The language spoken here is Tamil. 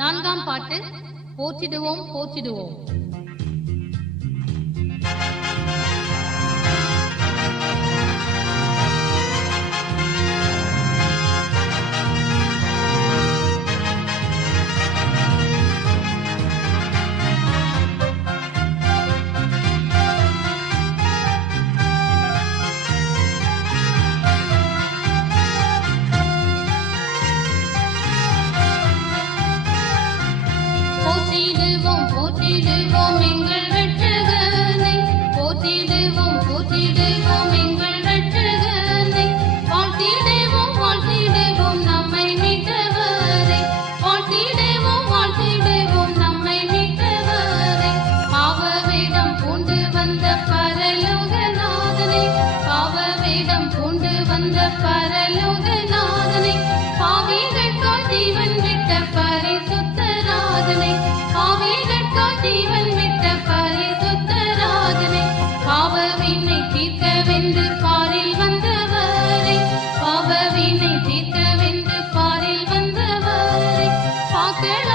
நான்காம் பாட்டு. போற்றிடுவோம் போற்றிடுவோம். போற்றிடுவோம் போற்றிடுவோம் எங்கள் ரட்சகனை, போற்றிடுவோம் போற்றிடுவோம் எங்கள் ரட்சகனை, வாழ்த்திடுவோம் வாழ்த்திடுவோம் நம்மை மீட்டவரை, வாழ்த்திடுவோம் வாழ்த்திடுவோம் நம்மை மீட்டவரை. பாவவேடம் பூண்டு வந்த பரலோகநாதனை, பாவவேடம் பூண்டு வந்த பரலோகநாதனை, பாவிகளுக்காய் ஜீவன் விட்ட பரிசுத்தராஜனை, பாவிகளுக்காய் ஜீவன் விட்ட பரிசுத்தராஜனை, பாவவினை தீர்க்கவென்று பாரில் வந்தவரை, பாவவினை தீர்க்கவென்று பாரில் வந்தவரை, பாக்கள